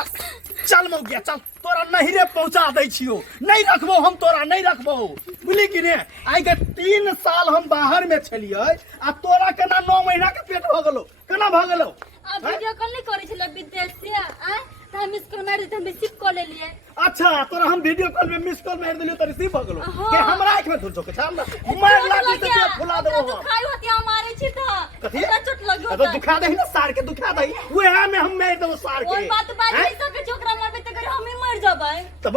चल चल मौगिया चल तोरा नहिरे पहुंचा दै छियो नहीं रखबो हम तोरा नहीं रखबो बुझली कि ने आइ के 3 साल हम बाहर में छलियै आ तोरा केना 9 महीना के पेट भ गेलो केना भ गेलो आ वीडियो कॉल नहीं करे छले विदेश से आ त हम मिस कॉल मार दे हम रिसीव कर ले लिए अच्छा तोरा हम वीडियो कॉल में मिस कॉल मार देलियो त रिसीव भ गेलो हाँ। के हमरा आंख में धुल चोके छ हमरा मार लाठी से पेट फुला देबो तो खाई होती हमारे छी त कथी चोट लगियो तो दुखा दही ना सार के दुखा दही उहे में हम मार देबो सार के ओन बात बात नहीं सके छोकरा मारबे त करे हम ही मर जबै तो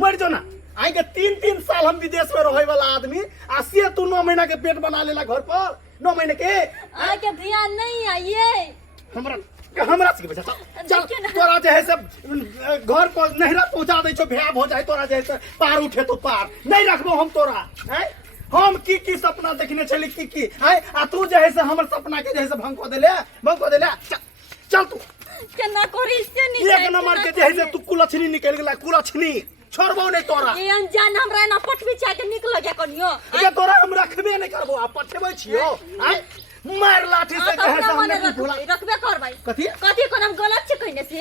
मर जो ना आई के 3 साल हम विदेश में रहे वाला आदमी आ से तू 9 महीना के पेट बना लेला घर पर 9 महीने के आ के ध्यान नहीं आइए हमरा से बचा चल तोरा जे है सब घर पर नहरा पहुंचा दे छो भेब हो जाए तोरा जे है पार उठे तो पार नहीं रखबो हम तोरा हैं हम की सपना देखने छली की हैं आ तू जे है से हमर सपना के जे है से भंग को देले चल तू केना करी से नहीं एक नंबर के जे है से तू कुलछनी निकल गेला कुलछनी छोड़बो नहीं तोरा ये अनजान हमरा ना पटवी चाहे के निकल गया कनियो ये तोरा हम रखबे नहीं करबो आ पठेबै छियो हैं मार लाठी से कहे से हमने भूला रखबे करबै कथि कोन हम गलत छ कहने से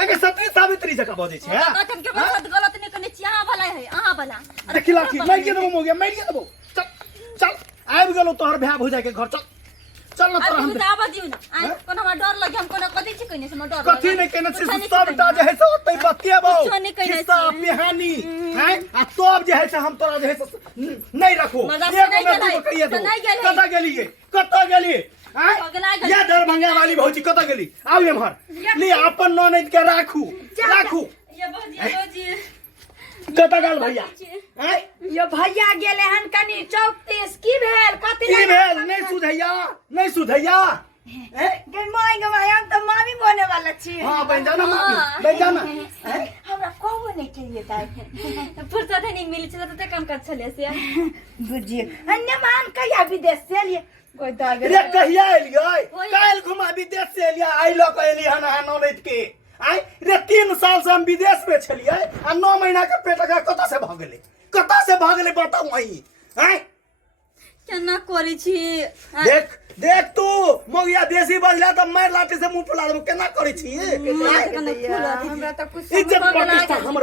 आगे सती सावित्री जका बजे छे कथन के बात गलत नहीं करने छी अहाँ भला है अहाँ भला देखि लाठी मार के देबो मोगे मार के देबो चल आबि गेलो तोहर भ्या हो जाए के घर चल ना तोरा हम आबा दिउ ना आ कोन हमरा डर लगे हम कोन कथि छी कहने से हम डर कथि नहीं कहने से सबटा जे है से ओतै बतियाबो किस्सा कहानी हैं आ तब जे है से हम तोरा जे है से नहीं रखो कत गेलिए हैं ये दरभंगा वाली भौजी कत गेली आउ एमहर ले अपन ननद के राखू ये भौजी कत गेल भैया हैं यो भैया गेले हन कनी चौक तेज की भेल कथि की भेल नहीं सुधैया गे माय गवाय हम त मामी बने वाला छी हां बन जाना मामी बन जाना हैं हमरा कहबो नहीं केलिए ताई फुर्सत नहीं मिली छले त काम कर छले से बुझिए अन्य मान कहिया विदेश से लिए कोई दाग रे कहिया एलियै काल घुमा विदेश से एलियै आई ल के एलियै हन ननद के आई रे 3 साल से हम विदेश में छलियै आ 9 महीना के पेट का कत से भ गेलै बताऊ वही हैं केना करै छी देख तू मोगिया देसी बजला त मार लाठी से मुंह फुला देबो केना करै छी हमरा त कुछ इज्जत प्रतिष्ठा हमर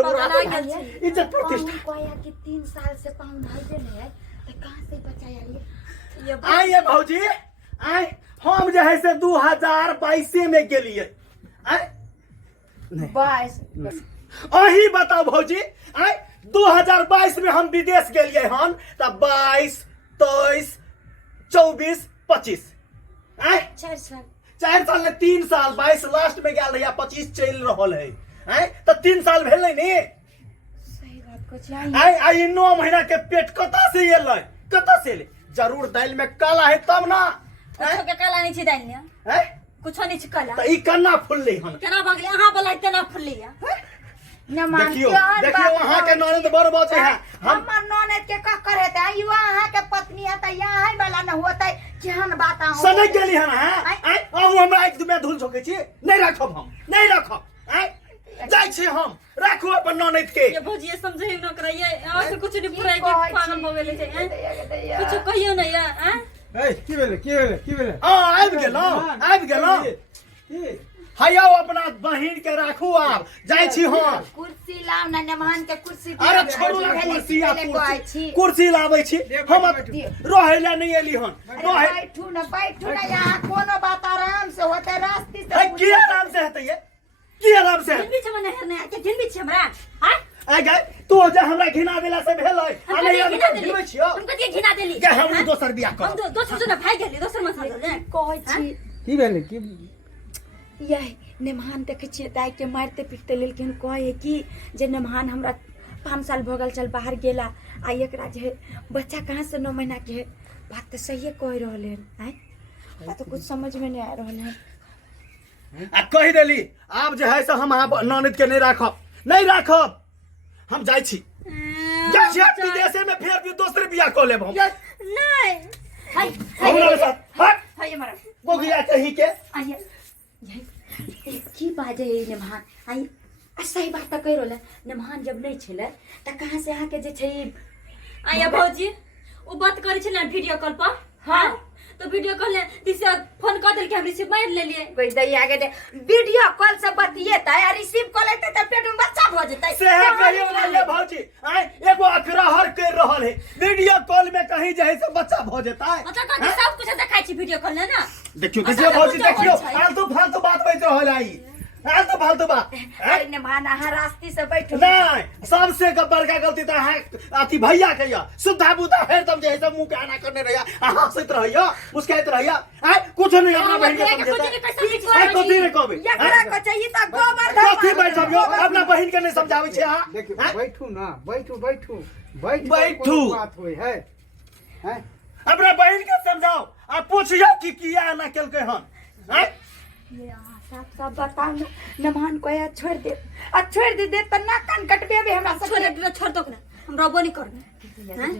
इज्जत प्रतिष्ठा कोया कि 3 साल से पाउन भाई ने है त कहां से बचाया लिए आई ये भौजी आई हम जे है से 2022 में गेलिए आई बस अही बताओ भौजी आई 2022 में हम विदेश गेलिए हन त 22 23 24 25 आई 4 साल में 3 साल 22 लास्ट में गेल रहिया 25 चल रहल है हैं त 3 साल भेलै नी सही बात को चाहिए आई 9 महीना के पेट कत से एलै जरूर दाल में काला है तब ना कुछ के काला नहीं छी दाल ने हैं कुछ नहीं छी काला त ई कन्ना फुललै हन केना भगले अहाँ बोला तेना फुलली न मान देखियो वहां के ननद बड़ बचे है हमर ननद के का करे त युवा अहाँ के पत्नी है त यहाँ वाला न होतै केहन बात आ सनक गेली हन हैं अहू हमरा एक दुमे धुल सकै छी नहीं रखब हैं जाय छी हम राखू अपन ननद के ये भौजी समझे न करैया आ से कुछ नहीं पुराई के पागल हो गेले छै कुछ कहियो न या हैं ए की भेले हां आबि गेलो हैया अपना बहिन के राखू आब जाय छी हम कुर्सी लाव न नमहन के कुर्सी अरे छोड़ू ना कुर्सी लाबै छी हम रहै ला नहीं एली हन बैठू न यहाँ कोनो बात आराम से होते रास्ते से की आराम से हेतै ये की आराम से जिन बीच में नहीं के जिन बीच हमरा हैं आ गए तू जे हमरा घिना देला से भेलै आ नहीं हम घिबै छियो हम कथि घिना देली जे हम दोसर बियाह कर हम दोसर से भाग गेली दोसर में साथ ले कहै छी की भेले की यही नेमान देखे छियै दाई के मारते पीटते लेकिन कहे कि जे नेमान हमरा 5 साल भगल चल बाहर गेला आ एकरा जे बच्चा कहाँ से 9 महीना के है बात तो सही कह रहले हैं बात तो कुछ समझ में नहीं आ रहल है आ कहि देली आब जे है से हम ननद के नहीं राखब हम जाय छी विदेश में फिर भी दोसर बियाह कर लेब हम नहीं हमरा साथ हट हाय हमारा बोगिया कहि के आइए की बाजे नेमान आई सही बात तो कह रहले नेमान जब नहीं छले त कहां से आके जे छै आया भौजी ओ बात करे छै ना वीडियो कॉल पर हां तो वीडियो कॉल ले दिसे फोन कर देल के हम रिसीव मार ले लिए कोई दई आगे दे वीडियो कॉल से बतिए देखियो भौजी देखियो फालतू बात बैठ रहल आई फालतू बात अरे नेमान अहाँ रास्ती से बैठो नहीं सबसे बड़का गलती तो है अथी भैया के या सुधा बुधा हरदम जे सब मुंह पे आना करने रहिया हंसत रहिया मुस्कुरात रहिया कुछ नहीं अपना बहन के समझता है कथी रे कहबे एकरा को चाहिए त गोबर कथी बैठबियो अपना बहन के नहीं समझावे छी हां देखियो बैठू ना बैठू बात होई है हैं अपना बहन के समझाओ आ पूछियो कि किया ना केलकै हन हैं सब बताओ ना नमान को या छोड़ दे त ना कान कटबे भी हमरा सब छोड़ दो ना हम रहबो नहीं करबे हैं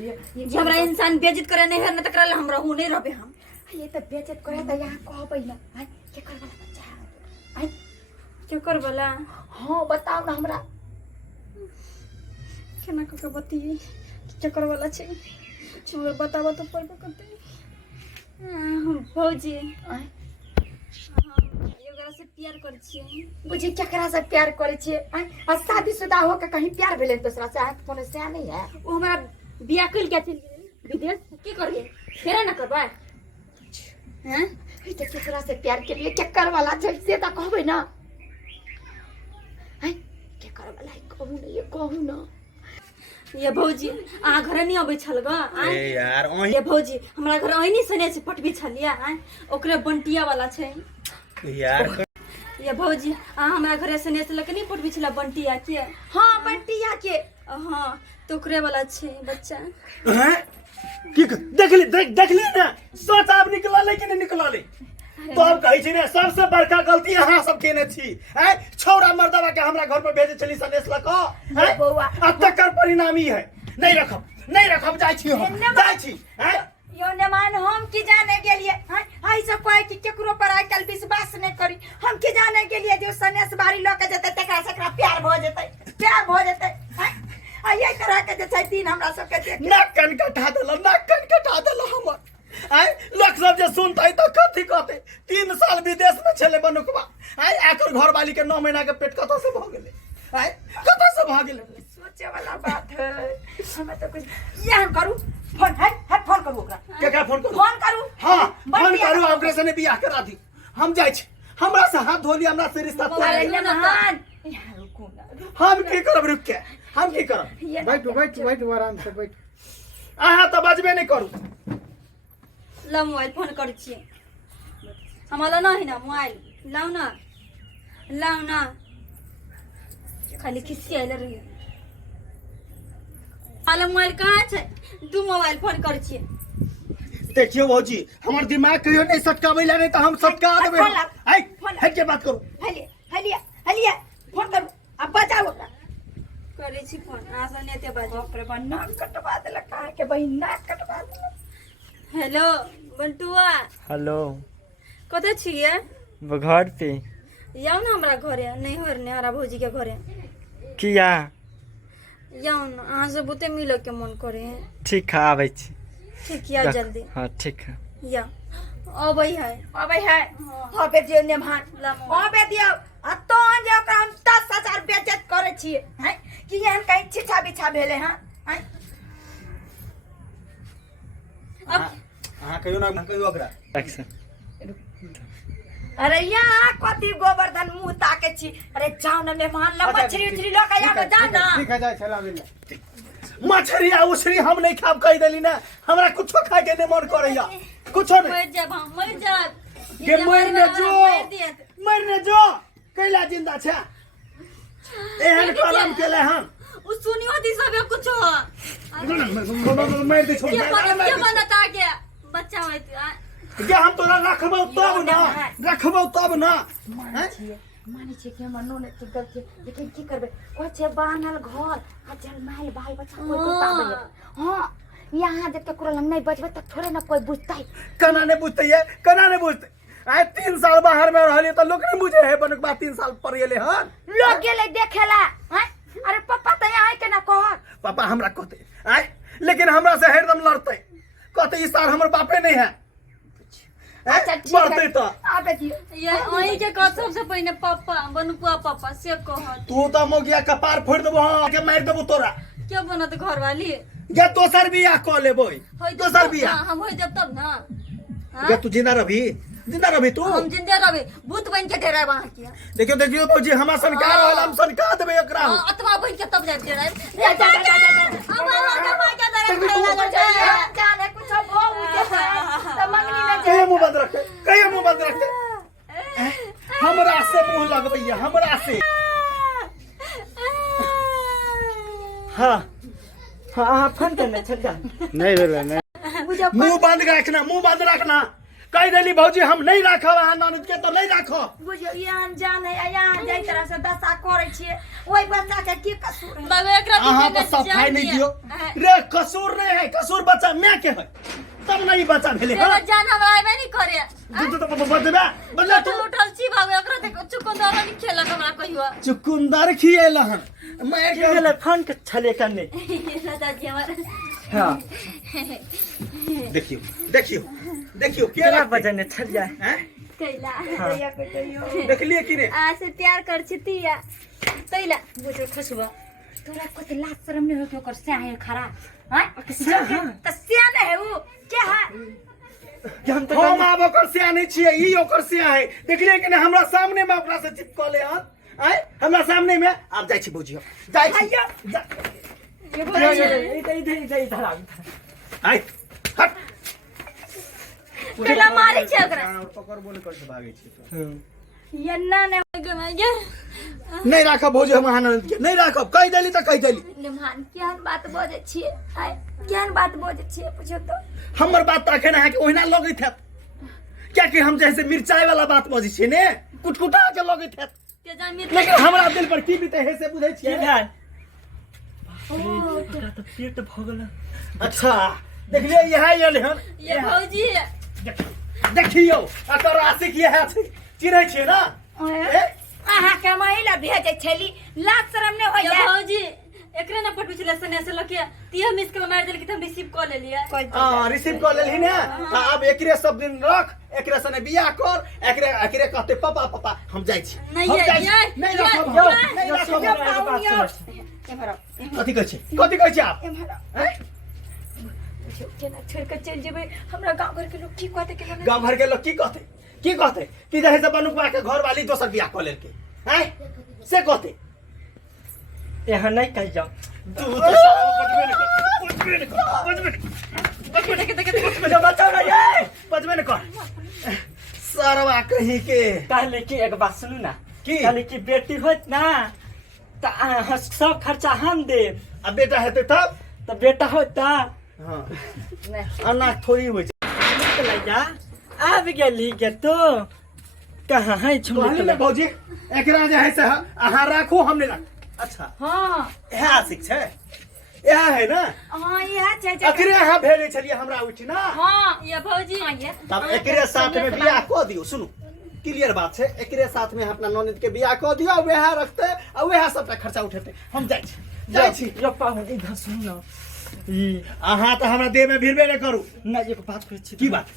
जे हमरा इंसान बेइज्जत करे नहीं है न त करले हम रहू नहीं रहबे हम ये त बेइज्जत करे त यहाँ कहबै ना हैं के करबला बच्चा हैं क्यों करबला हां बताओ ना हमरा केना के बतियै क्या करबला छै हमरा बताबो तो पड़बे करते भौजी एकरा से प्यार करै छियै बुझी केकरा से प्यार करे छियै आ शादीशुदा हो के कहीं प्यार भेलै दूसरा से हाथ फोन से नहीं है वो हमरा बियाह कइल के चल गेल विदेश की करिए फेरा ना करबा हैं ई त केकरा से प्यार के लिए केकर वाला छै से त कहबै ना हैं केकर वाला है कहू ना ये भौजी अहाँ घर नहीं अबै छल ग यार ये भौजी हमरा घर ओहिनी सने से पटबी छलिया ओकरे बंटिया वाला छै यार ये भौजी अहाँ हमरा घरे सने से लकनी पटबी छला बंटिया के हां बंटिया के हां तो ओकरे वाला छै बच्चा हैं की देखली ना सोच आप निकलले कि नहीं निकलले तो अब कहि छी ने सबसे बड़का गलती अहाँ सब केने छी हैं छौरा मर्दवा के हमरा घर पर भेजे चली सनेस लक हैं बौआ अब तकर परिणाम ई है नहीं रखब जाय छी हम जाय छी हैं यो नेमान हम की जाने गेलिए हैं आई सब कोई कि केकरो पर आइ कल विश्वास नहीं करी हम की जाने गेलिए जो सनेस बारी ल के जते तकरा सकरा प्यार भ जते हैं आ ये तरह के जे छै दिन हमरा सब के देख नाक कन कटा देला हमर आय लोग सब जे सुनतै त कथी कहते 3 साल विदेश में छले बनुकवा आय आकर घर वाली के 9 महीना के पेट कत से भ गेले आय कत से भ गेले सोचे वाला बात है हमें तो कुछ यहाँ करू फोन है फोन करू ओकरा केकरा फोन करू हां फोन करू ऑपरेशन बियाह करा दी हम जाय छी हमरा से हाथ धोली हमरा से रिश्ता तोड़ नेमान यहाँ रुकू ना हम की करब रुक के हम की करब बैठू आराम से बैठ अहाँ तो बजबे नहीं करू ला मोबाइल फोन कर छियै हमारा ना है ना मोबाइल लाओ ना खाली खिसियाइले रहिए हाल मोबाइल कहाँ छै तू मोबाइल फोन कर छियै देखियो भौजी हमर दिमाग कहियो नहीं सटकाबै ला नहीं तो हम सटका देबै आय हट के बात करू हलिया फोन करू अब बजाओ ओकरा करे छी फोन आसा नेते बाजो बाप रे बा नाक कटवा देला काहे के बहिन नाक कटवा देला हेलो बंटुआ हेलो कतऽ छियै घर पे जाओ ना हमरा घरे नैहर ने हरा भौजी के घरे किया जाओ ना अहाँ से बुते मिलो के मन करे है ठीक है आबै छी ठीक या जल्दी हाँ ठीक है या अबै है हबे दियो नेमान हबे दियो आ तो जे ओकरा हम 10,000 बेइज्जत करे छियै हैं कि एहन कहीं छिछा बिछा भेले हैं अहाँ कहियो ना कहियो ओकरा अरे यहाँ कथी गोवर्धन मुंह ताके छी अरे जाओ ना मेहमान ला मछली उछली ल के जाओ जा ना ठीक है जाय चला ले मछरी आ उछरी हम नहीं खाब कह देली ना हमरा कुछो खाए के नहीं मन करैया कुछो नहीं मर जा के मरने जो कैला जिंदा छे एहन कलम केले हम उ सुनियो दी सब कुछ मार दे छोड़ के बनता के बच्चा होय के हम तोरा रखबो तब ना माने छै कि हमर नोने के गलती लेकिन की करबे ओ छै बानल घर आ जलमाइल बाल बच्चा कोई बताबे हां यहाँ जब तक हम नहीं बचबे तब थोड़े ना कोई बुझतै कना नहीं बुझते आय 3 साल बाहर में रहली त लोग नहीं बुझे है बनक बा 3 साल पर गेले हन लोग गेले देखेला हैं अरे पापा त यहाँ के ना कह पापा हमरा कहते आय लेकिन हमरा से हरदम लड़ते कहते इस साल हमर बापे नहीं है अच्छा ठीक बढ़ते तो आबे दियो ये ओही के कह सबसे पहले पापा बनुआ पापा से कह तू तो मोगिया कपार फोड़ देबो हां के मार देबो तोरा क्या बनत घर वाली गे दोसर बियाह क लेबो दोसर बियाह हम होय जब तब ना गे तू जिंदा रहबी जिंदा रहबी तू हम जिंदे रहबे भूत बन के डेरा वहां किया देखियो देखियो भौजी हमरा संकार होला हम संकार देबे एकरा अतवा बन के तब जाब डेरा अब आगे मार के डेरा जाने कुछ हो उठे त मंगनी में कहियो मुंह बंद रखे कहियो मुंह बंद रखे हमरा से मुंह लगबैया हमरा से हाँ हाँ फोन करना चल जा नहीं भेलै नहीं मुंह बंद रखना मुंह बंद रखना कह देली भौजी हम नहीं राखब अहाँ ननद के तो नहीं राखब बुझियो ये अनजान है यहाँ जाई तरह से दशा करे छिए ओई बच्चा के की कसूर है बाबू एकरा अहाँ तो सफाई नहीं दियो रे कसूर नहीं है कसूर बच्चा मैं के है तब नहीं बच्चा भेले तेरा जान हमरा आबे नहीं करे तू तो बदबा बदला तू उठल छी बाबू एकरा देख चुकंदर नहीं खेलक हमरा कहियो चुकुंदर खिएला हन मैं के गेले फोन के छले करने दादाजी हमारा हाँ देखियो देखियो देखियो के केना बजने चल जा हैं कैला दैया को कहियो देखलिए कि रे आ से प्यार कर छितिया तैला बुझो खसबा तोरा को तो लाज शर्म नहीं हो के ओकर से है खरा हां त सियान है वो क्या है हम तो हम आब ओकर से नहीं छिए ई ओकर से है देखलिए कि हमरा सामने में ओकरा से चिपकले हन आय हमरा सामने में आप जाई छी बुझियो जाई छी इधर आय हट केला मारे छै ओकरा पकड़ बोले कर के भागे छी यन्ना ने नहीं राखब भौजी हम आनंद के नहीं राखब कह देली तो कह देली निमान केहन बात बोजे छिए आय केहन बात बोजे छिए पूछो तो हमर बात तो अखन अहाँ के ओहिना लगैत हैत क्या कि हम जैसे मिर्चाई वाला बात बजै छियै ने कुटकुटा के लगैत हैत के जान लेकिन हमरा दिल पर की बीते है से बुझै की छियै भेल तोरा तो पेट भगल अच्छा देखलिए यह आयल हन ये भौजी देखियो अकर राशि की है चिन्है छियै ना अहाँ के महिला भेजे छली लाज शर्म नहीं हो ये जाए भौजी एकरे न पटु छले सने से लके तिया मिस के मार देल कि हम रिसीव कर लेलिए हां रिसीव कर लेलही ने त अब एकरे सब दिन रख एकरे सने बियाह कर एकरे एकरे कहते पापा पापा हम जाई छी नहीं हम ये जाई छी। ये नहीं रखब यो, हम, नहीं रखब हम। एमहरो कथी कहै छी आप एमहरो हैं? केना छोड़ के चल जेबे हमरा गांव घर के लोग की कहते केना गांव भर के लोग की कहते कि जहे से बनुकवा के घर वाली दोसर बियाह कर लेलके हैं से कहते यहाँ नहीं कह जाओ तू तो साला बचबे न कर बचाओ ना ये बचबे न कर सरवा कहीं के कहले कि एक बात सुनू ना की? कहले कि बेटी होत ना तो सब खर्चा हम देब अब बेटा हेते तब तो बेटा होता हां अनाथ थोड़ी होय छै लैया आब गेली के तो कहाँ है कहली ने भौजी एकरा जे है से अहाँ राखू हम नहीं राख अच्छा हां यह आशिक छै यह है ना हां यह छै एकरे अहाँ भेले छलिए हमरा उठ ना हां ये भौजी तब एकरे साथ में बियाह कऽ दियो सुनू क्लियर बात छै एकरे साथ में अपना ननद के बियाह कऽ दियो वएह रखते आ वएह सबटा खर्चा उठेते हम जाइ छी यो पाहु इधर सुन ना ई अहाँ तो हमरा देह में भिड़बे नहीं करू ना एक बात कहै छी की बात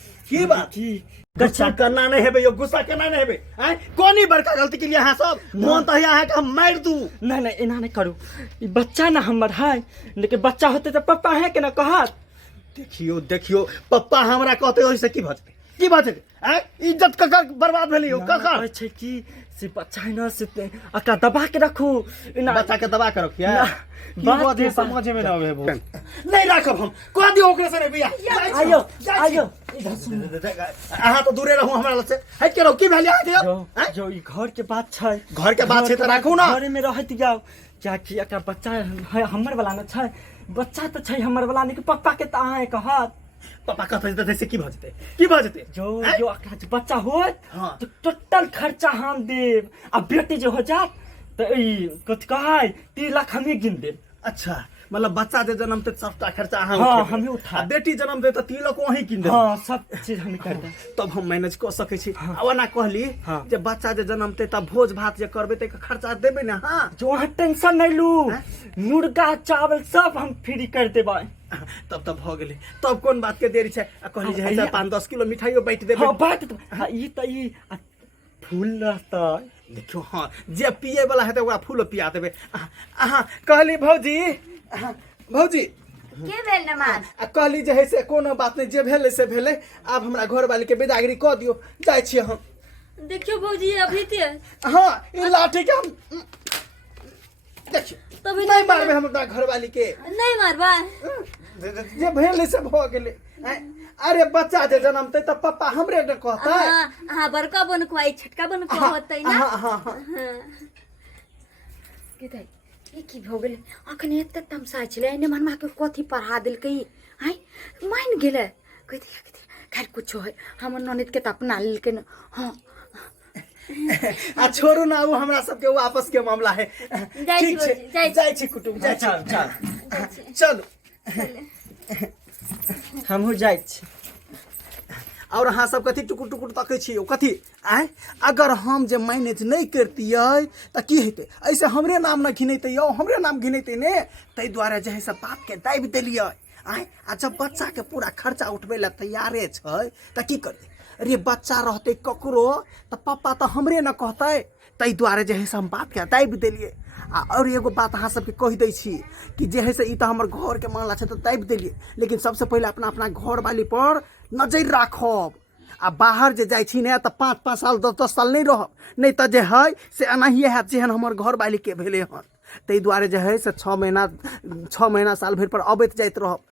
की गुस्सा करना नहीं हेबे यो गुस्सा करना नहीं हेबे हैं कोनी बड़का गलती के लिए अहाँ सब मोहन तो यहाँ है कि हम मार दू नहीं नहीं एना नहीं करू ई बच्चा ना हमर है लेकिन बच्चा होते तो पापा है के ना कहत देखियो देखियो पप्पा हमरा कहते ओहि से की भजते हैं इज्जत ककर बर्बाद भेली हो ककर कहै छै कि से बच्चा है ना से अका दबा के रखू एना बच्चा के दबा के रखिए ना, बात बात के समझ में ना आवे नहीं राखब हम कह दियो ओकरे से बियाह आयो आयो इधर सुन अहाँ तो दूरे रहू हमरा से हट के रहो की भेल यहाँ दियो हैं? जो ई घर के बात छै घर के बात छै तो राखू ना घरे में रहत जाओ क्या कि एकरा बच्चा है हमर वाला न छै बच्चा तो छै हमर वाला नहीं कि पप्पा के त अहाँ कहत पापा कहते थे से की भजते जो जो एकरा जे बच्चा होत हाँ। तो टोटल खर्चा हम देब आ बेटी जो हो जात तो ई कथि कहै 3 लाख हमें गिन देब अच्छा मतलब बच्चा जे जन्म ते सबटा खर्चा अहाँ हाँ, उठेबै। हमें उठाएब। आ बेटी जन्म दे तो तिलक वही किन देबै हाँ सब चीज हम कर देब तब हम मैनेज कर सकै छी हाँ। आ ओना कहली हाँ। जे बच्चा जे जन्मते तब भोज भात जे करबै त खर्चा देबै ना हां जो वहाँ टेंशन नहीं लू हैं? मुर्गा चावल सब हम फ्री कर देबै तब भ गेलै तब कोन बात के देरी छै आ कहली जे हाँ, 5-10 किलो मिठाइयो बाँटि देबै हाँ बात तो हाँ ई त ई आ फूल रहतै देखियो हाँ जे पिए वाला हेतै ओकरा फूल पिया देबै अहाँ कहली भौजी भौजी के भेल नमान आ कहली जे है से कोनो बात नहीं, जे भेले से भेले। आब हमरा घर वाली के विदागरी कह दियो, जाय छी हम। देखियो भौजी अभी ते हाँ ई लाठी के हम देखियो तभी नहीं मारबे हम अपना घर वाली के। नहीं मारबा। जे भेले से भ गेले। अरे बच्चा जे जन्मते त पप्पा हमरे ने कहता है। हाँ बड़का बन को आई छोटका बन को होतै ना। हाँ हाँ हाँ के दाई ये की भ गेलै अखन एते तमसा छलै ने मनमा के कथी पढ़ा देलकै हैं मान गेलै कथी खैर कुछ है हमर ननद के त अपना लेलकै न। हाँ आ छोड़ू ना, वो हमरा सबके वापस के मामला है। ठीक छै जाय छी कुटुम, जाय छी। चल चल चलू हमहू जाइ छी। और अहाँ सब कथी टुकुर टुकुर तकै छियै कथी आय? अगर हम जे मैनेज नहीं करतियै त की हेतै? ऐसे हमरे नाम न घिनैते यौ, हमरे नाम घिनैते ने। तै दुआरे जे है से बाप के दाबि देलियै आय। आ जब बच्चा के पूरा खर्चा उठबै ला तैयारे छै त की करतै? अरे बच्चा रहते ककरो त पापा त हमरे न कहतै। तै दुआरे जे है से हम बात के दाबि देलियै। और एगो बात अहाँ सबके कह दै छी कि जे है से ई त हमर घर के मामला छै त दाबि देलियै, लेकिन सबसे पहिले अपना अपना घर वाली पर नजर राखब। आ बाहर जे जाइ छी ने त 5-5 साल 10-10 साल नहीं रहब, नहीं त जे है से एनाहिए हैत जेहन हमर घर वाली के भेले हन। तै दुआरे जे है से 6 महीना साल भरि पर अबैत जाइत रहब।